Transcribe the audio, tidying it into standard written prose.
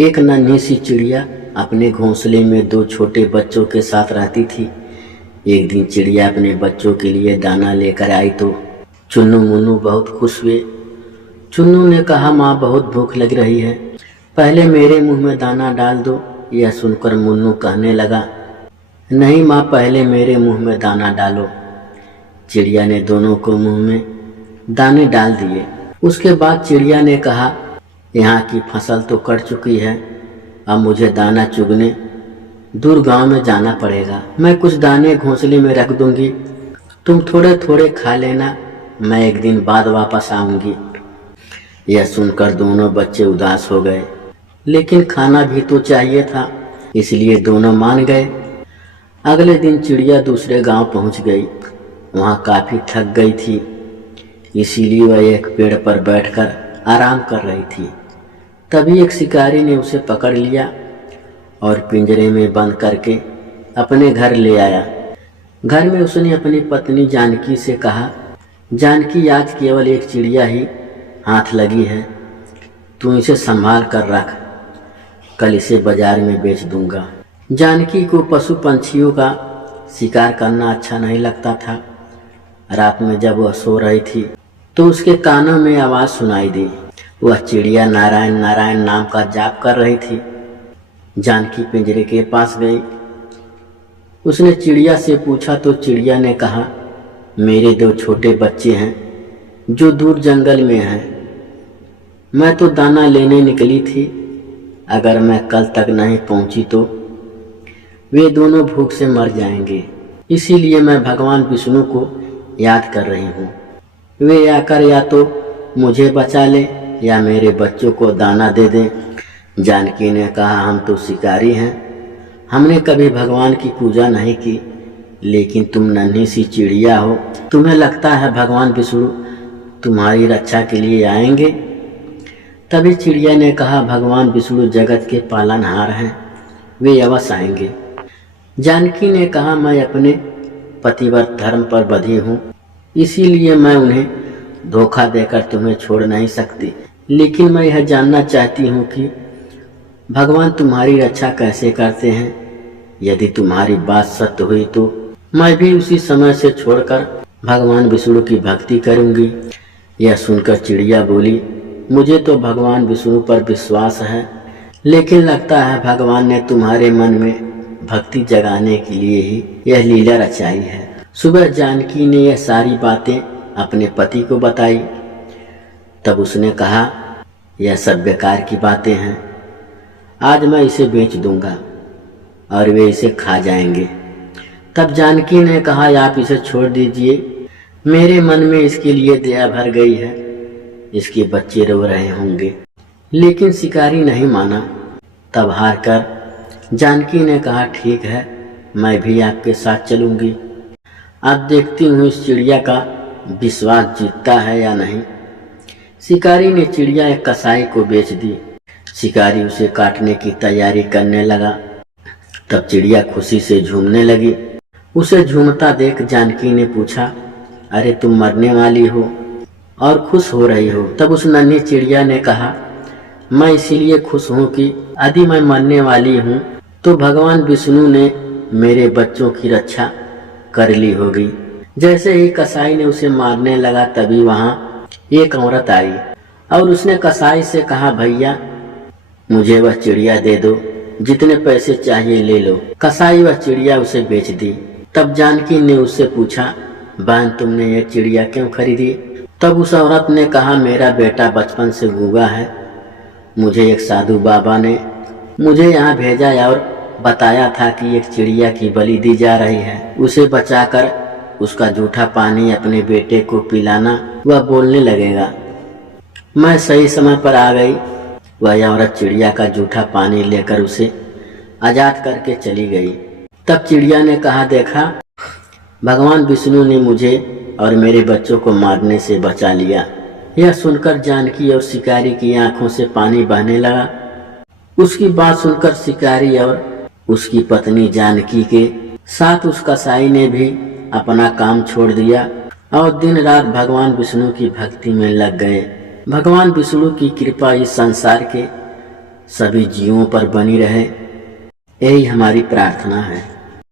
एक नन्ही सी चिड़िया अपने घोंसले में दो छोटे बच्चों के साथ रहती थी। एक दिन चिड़िया अपने बच्चों के लिए दाना लेकर आई तो चुन्नू मुन्नू बहुत खुश हुए। चुन्नू ने कहा, माँ बहुत भूख लग रही है, पहले मेरे मुंह में दाना डाल दो। यह सुनकर मुन्नू कहने लगा, नहीं माँ, पहले मेरे मुंह में दाना डालो। चिड़िया ने दोनों को मुंह में दाने डाल दिए। उसके बाद चिड़िया ने कहा, यहाँ की फसल तो कट चुकी है, अब मुझे दाना चुगने दूर गांव में जाना पड़ेगा। मैं कुछ दाने घोंसले में रख दूंगी, तुम थोड़े थोड़े खा लेना, मैं एक दिन बाद वापस आऊंगी। यह सुनकर दोनों बच्चे उदास हो गए, लेकिन खाना भी तो चाहिए था, इसलिए दोनों मान गए। अगले दिन चिड़िया दूसरे गांव पहुंच गई। वहाँ काफ़ी थक गई थी, इसीलिए वह एक पेड़ पर बैठकर आराम कर रही थी। तभी एक शिकारी ने उसे पकड़ लिया और पिंजरे में बंद करके अपने घर ले आया। घर में उसने अपनी पत्नी जानकी से कहा, जानकी, आज केवल एक चिड़िया ही हाथ लगी है, तू इसे संभाल कर रख, कल इसे बाजार में बेच दूंगा। जानकी को पशु पंछियों का शिकार करना अच्छा नहीं लगता था। रात में जब वह सो रही थी तो उसके कानों में आवाज़ सुनाई दी। वह चिड़िया नारायण नारायण नाम का जाप कर रही थी। जानकी पिंजरे के पास गई। उसने चिड़िया से पूछा तो चिड़िया ने कहा, मेरे दो छोटे बच्चे हैं जो दूर जंगल में हैं, मैं तो दाना लेने निकली थी, अगर मैं कल तक नहीं पहुंची तो वे दोनों भूख से मर जाएंगे, इसीलिए मैं भगवान विष्णु को याद कर रही हूँ। वे आकर या तो मुझे बचा ले या मेरे बच्चों को दाना दे दें। जानकी ने कहा, हम तो शिकारी हैं, हमने कभी भगवान की पूजा नहीं की, लेकिन तुम नन्ही सी चिड़िया हो, तुम्हें लगता है भगवान विष्णु तुम्हारी रक्षा के लिए आएंगे? तभी चिड़िया ने कहा, भगवान विष्णु जगत के पालनहार हैं, वे अवश्य आएंगे। जानकी ने कहा, मैं अपने पतिव्रत धर्म पर बंधी हूँ, इसीलिए मैं उन्हें धोखा देकर तुम्हें छोड़ नहीं सकती, लेकिन मैं यह जानना चाहती हूँ कि भगवान तुम्हारी रक्षा कैसे करते हैं। यदि तुम्हारी बात सत्य हुई तो मैं भी उसी समय से छोड़कर भगवान विष्णु की भक्ति करूँगी। यह सुनकर चिड़िया बोली, मुझे तो भगवान विष्णु पर विश्वास है, लेकिन लगता है भगवान ने तुम्हारे मन में भक्ति जगाने के लिए ही यह लीला रचाई है। सुबह जानकी ने यह सारी बातें अपने पति को बताई। तब उसने कहा, यह सब बेकार की बातें हैं, आज मैं इसे बेच दूंगा और वे इसे खा जाएंगे। तब जानकी ने कहा, आप इसे छोड़ दीजिए, मेरे मन में इसके लिए दया भर गई है, इसके बच्चे रो रहे होंगे। लेकिन शिकारी नहीं माना। तब हार कर जानकी ने कहा, ठीक है, मैं भी आपके साथ चलूंगी, अब देखती हूँ इस चिड़िया का विश्वास जीतता है या नहीं। शिकारी ने चिड़िया एक कसाई को बेच दी। शिकारी उसे काटने की तैयारी करने लगा। तब चिड़िया खुशी से झूमने लगी। उसे झूमता देख जानकी ने पूछा, अरे तुम मरने वाली हो और खुश हो रही हो? तब उस नन्ही चिड़िया ने कहा, मैं इसीलिए खुश हूँ कि यदि मैं मरने वाली हूँ तो भगवान विष्णु ने मेरे बच्चों की रक्षा कर ली होगी। जैसे ही कसाई ने उसे मारने लगा, तभी वहाँ एक औरत आई और उसने कसाई से कहा, भैया मुझे वह चिड़िया दे दो, जितने पैसे चाहिए ले लो। कसाई वह चिड़िया उसे बेच दी। तब जानकी ने उससे पूछा, बहन तुमने ये चिड़िया क्यों खरीदी? तब उस औरत ने कहा, मेरा बेटा बचपन से गूंगा है, मुझे एक साधु बाबा ने मुझे यहाँ भेजा और बताया था कि एक चिड़िया की बलि दी जा रही है, उसे बचाकर उसका जूठा पानी अपने बेटे को पिलाना, वह बोलने लगेगा। मैं सही समय पर आ गई। वह औरत चिड़िया का जूठा पानी लेकर उसे आजाद करके चली गई। तब चिड़िया ने कहा, देखा, भगवान विष्णु ने मुझे और मेरे बच्चों को मारने से बचा लिया। यह सुनकर जानकी और शिकारी की आंखों से पानी बहने लगा। उसकी बात सुनकर शिकारी और उसकी पत्नी जानकी के साथ उस कसाई ने भी अपना काम छोड़ दिया और दिन रात भगवान विष्णु की भक्ति में लग गए। भगवान विष्णु की कृपा इस संसार के सभी जीवों पर बनी रहे, यही हमारी प्रार्थना है।